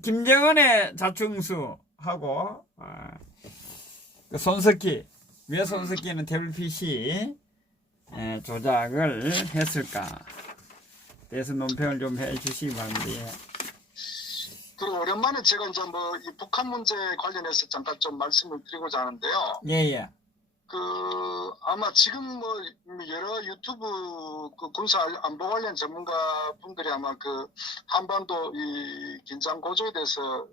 김정은의 자충수하고 그 손석희 왜 손석희는 태블릿 PC 조작을 했을까? 그래서 논평을 좀 해주시기 바랍니다. 예. 그리고 오랜만에 제가 이제 뭐 이 북한 문제 관련해서 잠깐 좀 말씀을 드리고자 하는데요. 예. 그 아마 지금 뭐 여러 유튜브 그 군사 안보 관련 전문가 분들이 아마 그 한반도 이 긴장 고조에 대해서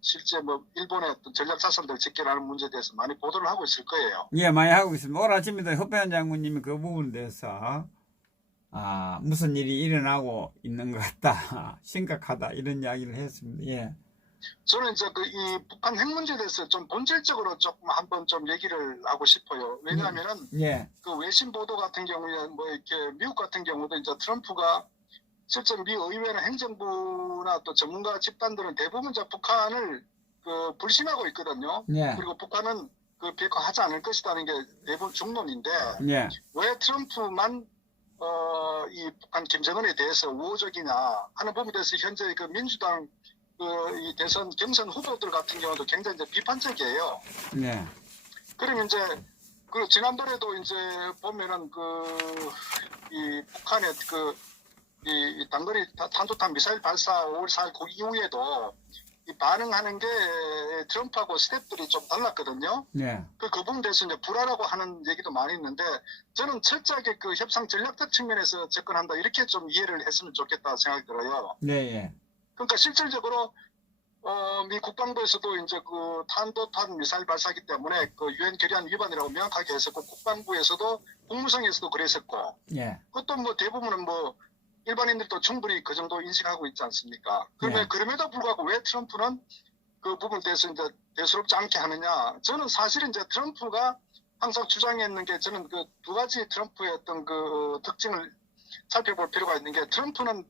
실제 뭐 일본의 어떤 전략 자산들 집결하는 문제에 대해서 많이 보도를 하고 있을 거예요. 예, 많이 하고 있습니다. 오늘 아침에도 흡변 장군님이 그 부분에 대해서 무슨 일이 일어나고 있는 것 같다, 심각하다 이런 이야기를 했습니다. 예. 저는 이제 그 이 북한 핵 문제에 대해서 좀 본질적으로 조금 한번 좀 얘기를 하고 싶어요. 왜냐하면은 예. 그 외신 보도 같은 경우에 뭐 이렇게 미국 같은 경우도 이제 트럼프가 실제 미 의회나 행정부나 또 전문가 집단들은 대부분 이제 북한을 그 불신하고 있거든요. 예. 그리고 북한은 그 비핵화하지 않을 것이라는 게 대부분 중론인데 예. 왜 트럼프만 이 북한 김정은에 대해서 우호적이냐 하는 부분에 대해서 현재 그 민주당 이 대선 경선 후보들 같은 경우도 굉장히 이제 비판적이에요. 예. 그러면 이제 그 지난번에도 이제 보면은 이 북한의 이 단거리 탄도탄 미사일 발사 5월 4일 그 이후에도 이 반응하는 게 트럼프하고 스텝들이 좀 달랐거든요. 예. 그 부분에 대해서 이제 불화라고 하는 얘기도 많이 있는데 저는 철저하게 그 협상 전략적 측면에서 접근한다 이렇게 좀 이해를 했으면 좋겠다 생각이 들어요. 예. 그러니까 실질적으로 미 국방부에서도 이제 그 탄도탄 미사일 발사기 때문에 그 유엔 결의안 위반이라고 명확하게 했었고 국방부에서도 국무성에서도 그랬었고 예. 그것도 뭐 대부분은 뭐 일반인들도 충분히 그 정도 인식하고 있지 않습니까? 예. 그럼에도 불구하고 왜 트럼프는 그 부분에 대해서 이제 대수롭지 않게 하느냐? 저는 사실은 이제 트럼프가 항상 주장했는 게 저는 그 두 가지 트럼프의 어떤 그 특징을 살펴볼 필요가 있는 게 트럼프는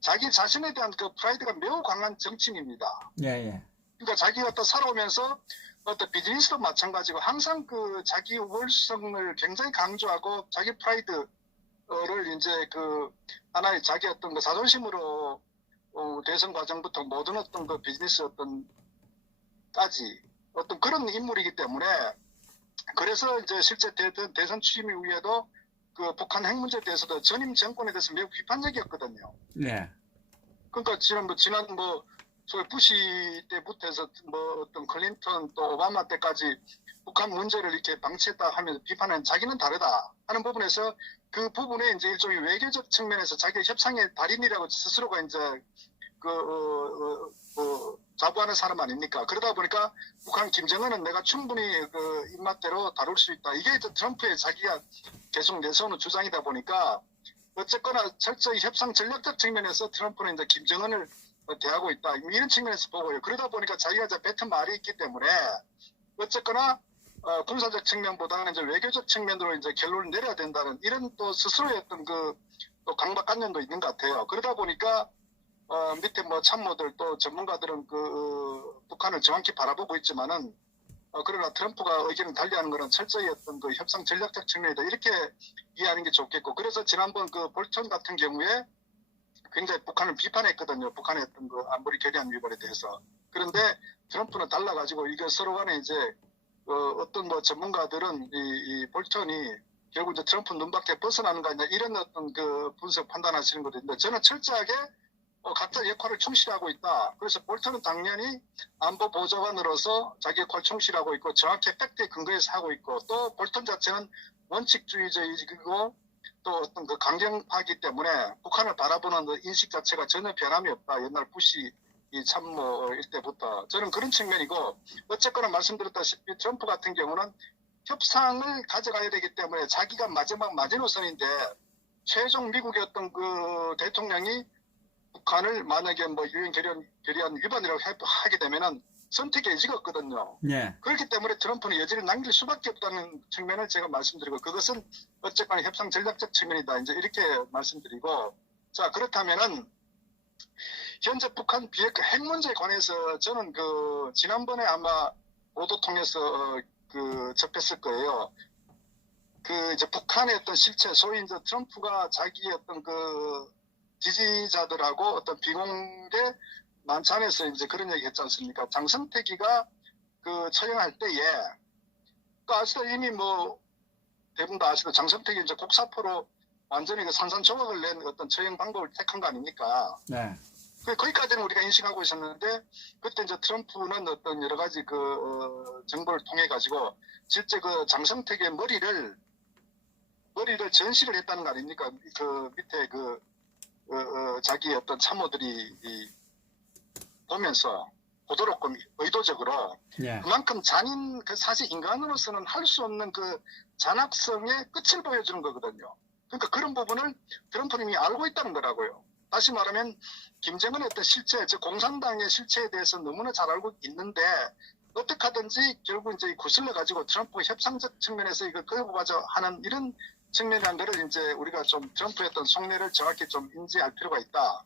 자기 자신에 대한 그 프라이드가 매우 강한 정치인입니다. 예. 그러니까 자기가 또 살아오면서 어떤 비즈니스도 마찬가지고 항상 그 자기 우월성을 굉장히 강조하고 자기 프라이드를 이제 그 하나의 자기 어떤 그 자존심으로 대선 과정부터 모든 어떤 그 비즈니스 까지 어떤 그런 인물이기 때문에 그래서 이제 실제 대선 취임 이후에도 그 북한 핵 문제에 대해서도 전임 정권에 대해서 매우 비판적이었거든요. 예. 그러니까 지난 소위 부시 때부터 해서 뭐 어떤 클린턴 또 오바마 때까지 북한 문제를 이렇게 방치했다 하면서 비판은 자기는 다르다 하는 부분에서 그 부분에 이제 일종의 외교적 측면에서 자기 협상의 달인이라고 스스로가 이제 자부하는 사람 아닙니까? 그러다 보니까 북한 김정은은 내가 충분히 그 입맛대로 다룰 수 있다. 이게 이제 트럼프의 자기가 계속 내세우는 주장이다 보니까 어쨌거나 철저히 협상 전략적 측면에서 트럼프는 이제 김정은을 대하고 있다. 이런 측면에서 보고요. 그러다 보니까 자기가 이제 뱉은 말이 있기 때문에 어쨌거나 군사적 측면보다는 이제 외교적 측면으로 이제 결론을 내려야 된다는 이런 또 스스로의 어떤 또 강박관념도 있는 것 같아요. 그러다 보니까 밑에 뭐 참모들 또 전문가들은 북한을 정확히 바라보고 있지만은 그러나 트럼프가 의견을 달리하는 것은 철저히 어떤 그 협상 전략적 측면이다 이렇게 이해하는 게 좋겠고 그래서 지난번 그 볼턴 같은 경우에 굉장히 북한을 비판했거든요. 북한의 어떤 그 안보리 결의안 위반에 대해서. 그런데 트럼프는 달라가지고 이게 서로 간에 이제 어떤 뭐 전문가들은 이 볼턴이 결국 이제 트럼프 눈밖에 벗어나는 거 아니냐 이런 어떤 그 분석 판단하시는 것도 있는데 저는 철저하게 각자 역할을 충실하고 있다. 그래서 볼턴은 당연히 안보 보좌관으로서 자기 역할을 충실하고 있고 정확히 팩트에 근거해서 하고 있고 또 볼턴 자체는 원칙주의적이고 또 어떤 그 강경파이기 때문에 북한을 바라보는 그 인식 자체가 전혀 변함이 없다. 옛날 부시 이 참모일 때부터 저는 그런 측면이고 어쨌거나 말씀드렸다시피 트럼프 같은 경우는 협상을 가져가야 되기 때문에 자기가 마지막 마지노선인데 최종 미국의 어떤 그 대통령이 북한을 만약에 뭐 유엔 결의안 위반이라고 하게 되면은 선택의 여지가 없거든요. 예. 그렇기 때문에 트럼프는 여지를 남길 수밖에 없다는 측면을 제가 말씀드리고 그것은 어쨌거나 협상 전략적 측면이다. 이제 이렇게 말씀드리고 자 그렇다면은 현재 북한 비핵화 핵 문제에 관해서 저는 그 지난번에 아마 보도 통해서 접했을 거예요. 이제 북한의 어떤 실체 소위 이제 트럼프가 자기 어떤 그 지지자들하고 어떤 비공개 만찬에서 이제 그런 얘기 했지 않습니까? 장성택이가 그 처형할 때에, 그 아시다 이미 뭐 대부분 다 아시다 장성택이 이제 곡사포로 완전히 그 산산조각을 낸 어떤 처형 방법을 택한 거 아닙니까? 네. 거기까지는 우리가 인식하고 있었는데, 그때 이제 트럼프는 어떤 여러 가지 정보를 통해 가지고 실제 그 장성택의 머리를 전시를 했다는 거 아닙니까? 그 밑에 자기 어떤 참모들이 보면서 보도록 의도적으로 예. 그만큼 사실 인간으로서는 할 수 없는 그 잔악성의 끝을 보여주는 거거든요. 그러니까 그런 부분을 트럼프는 이미 알고 있다는 거라고요. 다시 말하면 김정은의 어떤 실체, 즉 공산당의 실체에 대해서 너무나 잘 알고 있는데, 어떻게 하든지 결국 이제 구슬러 가지고 트럼프 협상적 측면에서 이걸 끌고가자 하는 이런 측면이라는 거를 이제 우리가 좀 트럼프의 어떤 속내를 정확히 좀 인지할 필요가 있다.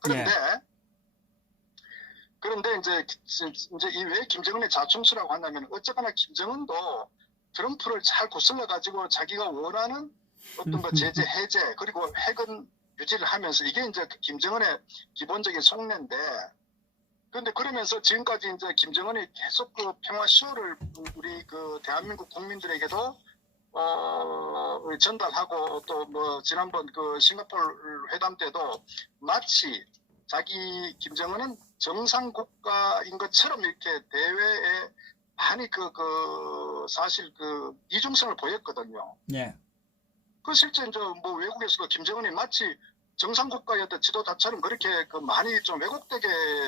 그런데 이제 이 왜 김정은의 자충수라고 한다면, 어쨌거나 김정은도 트럼프를 잘 구슬러 가지고 자기가 원하는 어떤 그 제재 해제 그리고 핵은 유지를 하면서, 이게 이제 김정은의 기본적인 속내인데, 그런데 그러면서 지금까지 이제 김정은이 계속 그 평화 쇼를 우리 그 대한민국 국민들에게도 전달하고, 또 뭐 지난번 그 싱가포르 회담 때도 마치 김정은은 정상 국가인 것처럼 이렇게 대회에 많이 사실 이중성을 보였거든요. 예. 그 실제 이제 뭐 외국에서도 김정은이 마치 정상 국가의 어떤 지도자처럼 그렇게 많이 좀 왜곡되게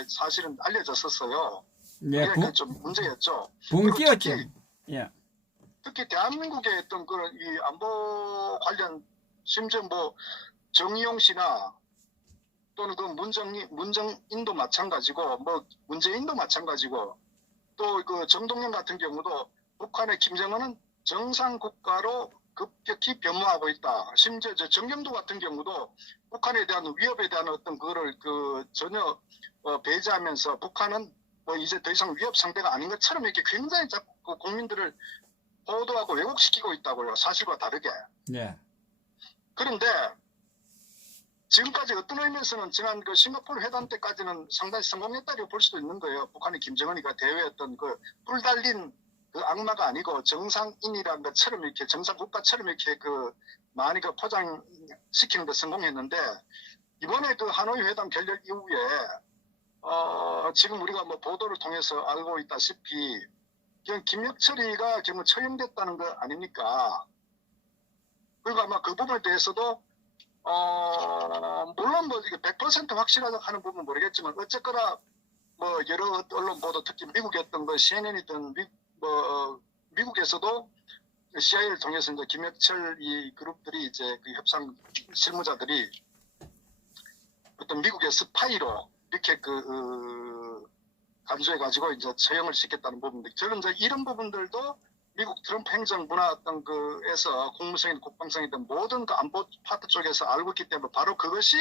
사실은 알려졌었어요. 예. 그게 좀 문제였죠. 붕괴였죠. 예. 특히 대한민국의 어떤 그런 이 안보 관련, 심지어 뭐 정의용 씨나 또는 그 문정인도 마찬가지고, 뭐 문재인도 마찬가지고, 또 그 정동영 같은 경우도 북한의 김정은은 정상 국가로 급격히 변모하고 있다. 심지어 정경도 같은 경우도 북한에 대한 위협에 대한 어떤 그거를 전혀 배제하면서 북한은 뭐 이제 더 이상 위협 상대가 아닌 것처럼 이렇게 굉장히 자꾸 국민들을 보도하고 왜곡시키고 있다고요. 사실과 다르게. 예. 그런데 지금까지 어떤 의미에서는 지난 그 싱가포르 회담 때까지는 상당히 성공했다고 볼 수도 있는 거예요. 북한의 김정은이가 대회에 어떤 뿔 달린 그 악마가 아니고 정상인이라는 것처럼 이렇게 정상 국가처럼 이렇게 많이 포장시키는 데 성공했는데, 이번에 그 하노이 회담 결렬 이후에 지금 우리가 뭐 보도를 통해서 알고 있다시피 김혁철이가 지금 처형됐다는 거 아닙니까? 그리고 아마 그 부분에 대해서도 물론 뭐 이게 100% 확실하다 하는 부분은 모르겠지만, 어쨌거나 뭐 여러 언론 보도, 특히 미국의 어떤 CNN이든 미국에서도 CIA를 통해서 이제 김혁철 이 그룹들이 이제 그 협상 실무자들이 어떤 미국의 스파이로 이렇게 간주해가지고 이제 처형을 시켰다는 부분들, 저는 이제 이런 부분들도 미국 트럼프 행정부나 어떤 에서 국무성이든 국방성이든 모든 그 안보 파트 쪽에서 알고 있기 때문에, 바로 그것이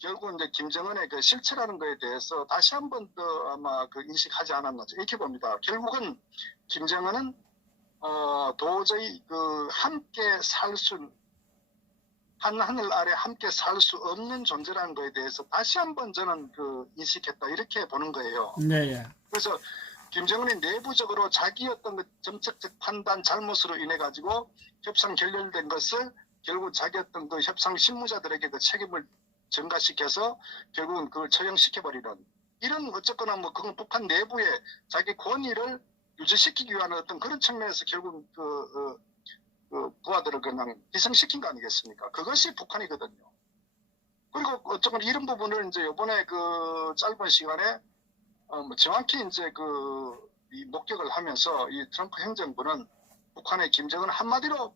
결국 이제 김정은의 그 실체라는 거에 대해서 다시 한 번 더 아마 인식하지 않았나, 이렇게 봅니다. 결국은 김정은은 도저히 함께 한 하늘 아래 함께 살 수 없는 존재라는 거에 대해서 다시 한 번 저는 인식했다, 이렇게 보는 거예요. 네, 예. 그래서 김정은이 내부적으로 자기 어떤 정책적 판단 잘못으로 인해 가지고 협상 결렬된 것을 결국 자기 어떤 협상 실무자들에게 책임을 전가시켜서 결국은 그걸 처형시켜버리는, 이런 어쨌거나 뭐 그건 북한 내부에 자기 권위를 유지시키기 위한 어떤 그런 측면에서 결국 부하들을 그냥 희생시킨 거 아니겠습니까? 그것이 북한이거든요. 그리고 어쨌거나 이런 부분을 이제 이번에 짧은 시간에 뭐 정확히 이제 이 목격을 하면서 이 트럼프 행정부는 북한의 김정은 한마디로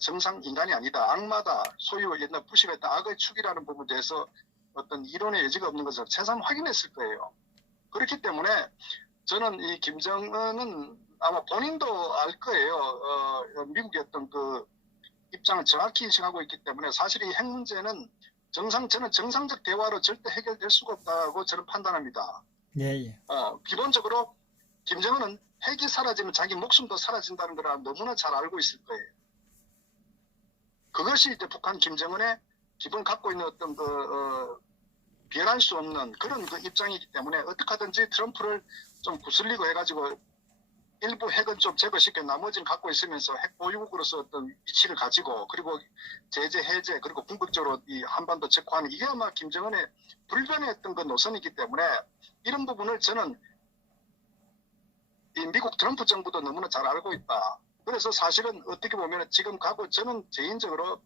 정상 인간이 아니다, 악마다, 소위 옛날 부시가 했던 악의 축이라는 부분에 대해서 어떤 이론의 여지가 없는 것을 새삼 확인했을 거예요. 그렇기 때문에 저는 이 김정은은 아마 본인도 알 거예요. 미국의 어떤 입장을 정확히 인식하고 있기 때문에, 사실 이 핵 문제는 저는 정상적 대화로 절대 해결될 수가 없다고 저는 판단합니다. 예, 예. 기본적으로 김정은은 핵이 사라지면 자기 목숨도 사라진다는 걸 너무나 잘 알고 있을 거예요. 그것이 이제 북한 김정은의 기본 갖고 있는 어떤 변할 수 없는 그런 그 입장이기 때문에 어떻게 하든지 트럼프를 좀 구슬리고 해가지고 일부 핵은 좀 제거시켜 나머지는 갖고 있으면서 핵 보유국으로서 어떤 위치를 가지고 그리고 제재 해제 그리고 궁극적으로 이 한반도 적화하는 이게 아마 김정은의 불변했던 그 노선이기 때문에 이런 부분을 저는 이 미국 트럼프 정부도 너무나 잘 알고 있다. 그래서 사실은 어떻게 보면 지금 가고 저는 개인적으로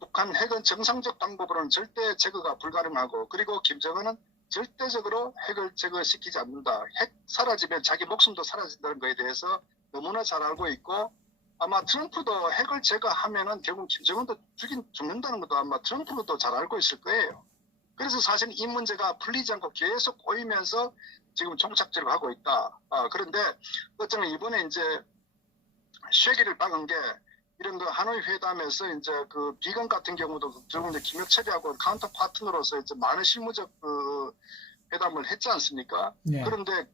북한 핵은 정상적 방법으로는 절대 제거가 불가능하고 그리고 김정은은 절대적으로 핵을 제거시키지 않는다. 핵 사라지면 자기 목숨도 사라진다는 것에 대해서 너무나 잘 알고 있고 아마 트럼프도 핵을 제거하면은 결국 김정은도 죽는다는 것도 아마 트럼프도 잘 알고 있을 거예요. 그래서 사실 이 문제가 풀리지 않고 계속 꼬이면서 지금 종착지를 하고 있다. 그런데 어쩌면 이번에 이제 쉐기를 박은 게 이런 그 하노이 회담에서 이제 그 비건 같은 경우도 결국 이제 김혁철이하고 카운터 파트너로서 이제 많은 실무적 그 회담을 했지 않습니까? 네. 그런데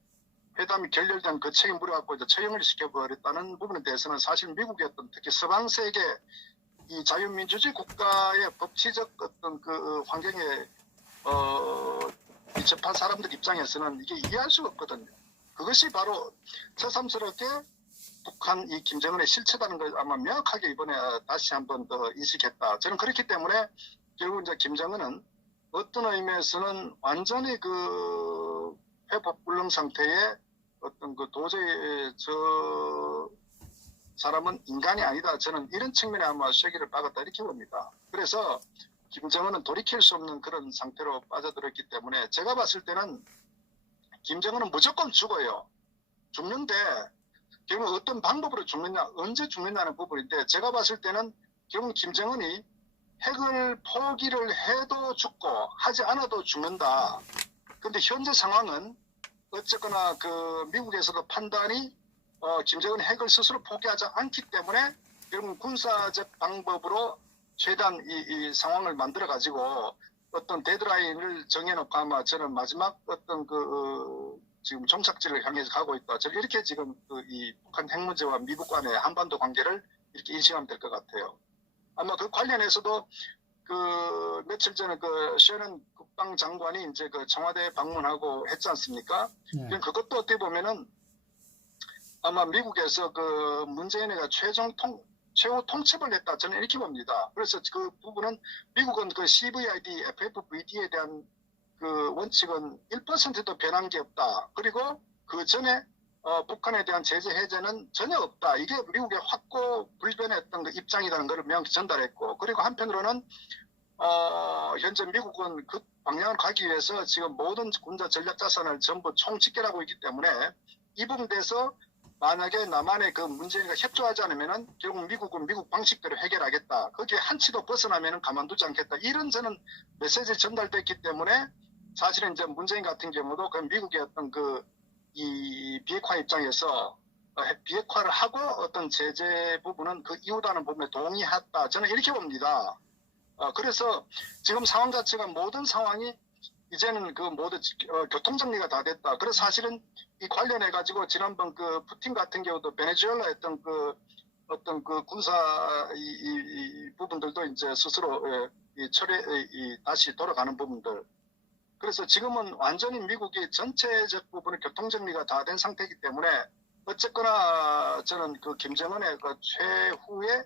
회담이 결렬된 그 책임 물어갖고 이제 처형을 시켜버렸다는 부분에 대해서는 사실 미국의 어떤 특히 서방 세계 이 자유민주주의 국가의 법치적 어떤 그 환경에 이 접한 사람들 입장에서는 이게 이해할 수가 없거든요. 그것이 바로 새삼스럽게 북한 이 김정은의 실체라는 걸 아마 명확하게 이번에 다시 한번 더 인식했다. 저는 그렇기 때문에 결국 이제 김정은은 어떤 의미에서는 완전히 그 회복 불능 상태에 어떤 그 도저히 저 사람은 인간이 아니다. 저는 이런 측면에 아마 쐐기를 박았다 이렇게 봅니다. 그래서 김정은은 돌이킬 수 없는 그런 상태로 빠져들었기 때문에 제가 봤을 때는 김정은은 무조건 죽어요. 죽는데 결국 어떤 방법으로 죽느냐, 언제 죽느냐는 부분인데 제가 봤을 때는 결국 김정은이 핵을 포기를 해도 죽고 하지 않아도 죽는다. 그런데 현재 상황은 어쨌거나 그 미국에서도 판단이 김정은이 핵을 스스로 포기하지 않기 때문에 결국 군사적 방법으로 최대한 이 상황을 만들어 가지고 어떤 데드라인을 정해놓고 아마 저는 마지막 어떤 그 지금 종착지를 향해서 가고 있다. 저는 이렇게 지금 이 북한 핵 문제와 미국 간의 한반도 관계를 이렇게 인식하면 될 것 같아요. 아마 그 관련해서도 그 며칠 전에 그 셔넌 국방장관이 이제 그 청와대 방문하고 했지 않습니까? 네. 그것도 어떻게 보면은 아마 미국에서 그 문재인이가 최후 통첩을 했다. 저는 이렇게 봅니다. 그래서 그 부분은 미국은 그 CVID, FFVD에 대한 그 원칙은 1%도 변한 게 없다. 그리고 그 전에 북한에 대한 제재 해제는 전혀 없다. 이게 미국의 확고 불변했던 그 입장이라는 것을 명확히 전달했고, 그리고 한편으로는 현재 미국은 그 방향을 가기 위해서 지금 모든 군사 전략 자산을 전부 총집결하고 있기 때문에 이 부분에 대해서 만약에 남한의 그 문재인이가 협조하지 않으면은 결국 미국은 미국 방식대로 해결하겠다. 거기에 한치도 벗어나면은 가만두지 않겠다. 이런 저는 메시지 전달됐기 때문에 사실은 이제 문재인 같은 경우도 그 미국의 어떤 이 비핵화 입장에서 비핵화를 하고 어떤 제재 부분은 그 이유라는 부분에 동의했다. 저는 이렇게 봅니다. 그래서 지금 상황 자체가 모든 상황이 이제는 그 모두 교통정리가 다 됐다. 그래서 사실은 이 관련해 가지고 지난번 그 푸틴 같은 경우도 베네수엘라 했던 그 어떤 그 군사 이 부분들도 이제 스스로 다시 돌아가는 부분들. 그래서 지금은 완전히 미국이 전체적 부분의 교통정리가 다 된 상태이기 때문에 어쨌거나 저는 그 김정은의 그 최후의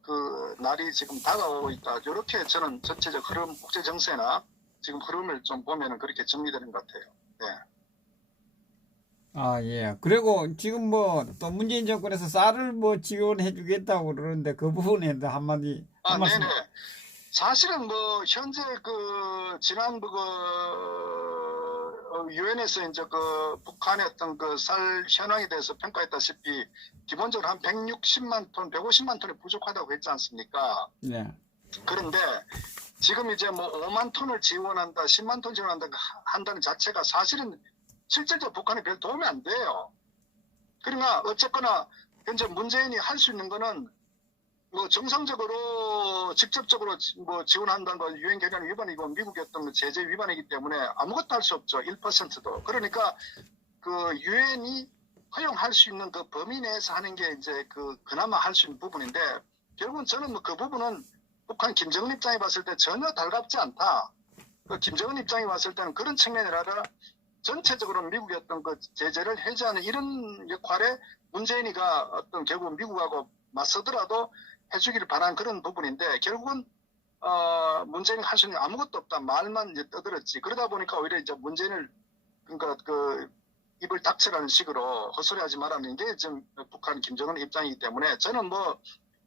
그 날이 지금 다가오고 있다. 이렇게 저는 전체적 흐름, 국제 정세나 지금 흐름을 좀 보면은 그렇게 정리되는 것 같아요. 네. 아, 예. 그리고 지금 뭐 또 문재인 정권에서 쌀을 뭐 지원해 주겠다고 그러는데 그 부분에 한 말씀. 네네. 사실은 뭐 현재 그 지난번 유엔에서 이제 그 북한의 어떤 그 쌀 현황에 대해서 평가했다시피 기본적으로 한 160만 톤, 150만 톤이 부족하다고 했지 않습니까? 네. 그런데 지금 이제 뭐 5만 톤을 지원한다, 10만 톤 지원한다 한다는 자체가 사실은 실질적으로 북한에 별 도움이 안 돼요. 그러나 어쨌거나 현재 문재인이 할 수 있는 거는 뭐 정상적으로 직접적으로 뭐 지원한다는 건 유엔 개념 위반이고 미국의 어떤 제재 위반이기 때문에 아무것도 할 수 없죠. 1%도. 그러니까 그 유엔이 허용할 수 있는 그 범위 내에서 하는 게 이제 그나마 할 수 있는 부분인데 결국은 저는 뭐 그 부분은 북한 김정은 입장에 봤을 때 전혀 달갑지 않다. 그 김정은 입장이 왔을 때는 그런 측면이 아니라 전체적으로 미국의 어떤 그 제재를 해제하는 이런 역할에 문재인이가 어떤 결국 미국하고 맞서더라도 해주기를 바라는 그런 부분인데 결국은 문재인이 할 수 있는 게 아무것도 없다 말만 이제 떠들었지. 그러다 보니까 오히려 이제 문재인을 그러니까 그 입을 닥치라는 식으로 헛소리하지 말라는 게 지금 북한 김정은 입장이기 때문에 저는 뭐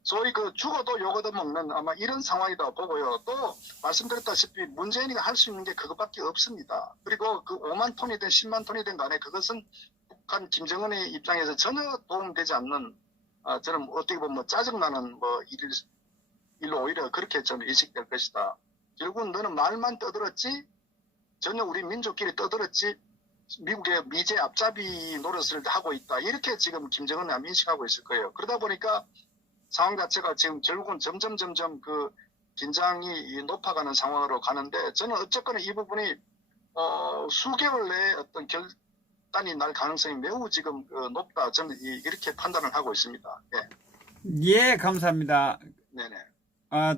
소위 그 죽어도 욕 얻어먹는 아마 이런 상황이다 보고요. 또 말씀드렸다시피 문재인이가 할 수 있는 게 그것밖에 없습니다. 그리고 그 5만 톤이든 10만 톤이든 간에 그것은 북한 김정은의 입장에서 전혀 도움되지 않는 저는 어떻게 보면 뭐 짜증나는 뭐 일로 오히려 그렇게 좀 인식될 것이다. 결국은 너는 말만 떠들었지 전혀 우리 민족끼리 떠들었지 미국의 미제 앞잡이 노릇을 하고 있다. 이렇게 지금 김정은이 아마 인식하고 있을 거예요. 그러다 보니까 상황 자체가 지금 결국은 점점 그 긴장이 높아가는 상황으로 가는데 저는 어쨌거나 이 부분이 수개월 내에 어떤 결단이 날 가능성이 매우 지금 높다. 저는 이렇게 판단을 하고 있습니다. 예. 예, 감사합니다. 네네. 아,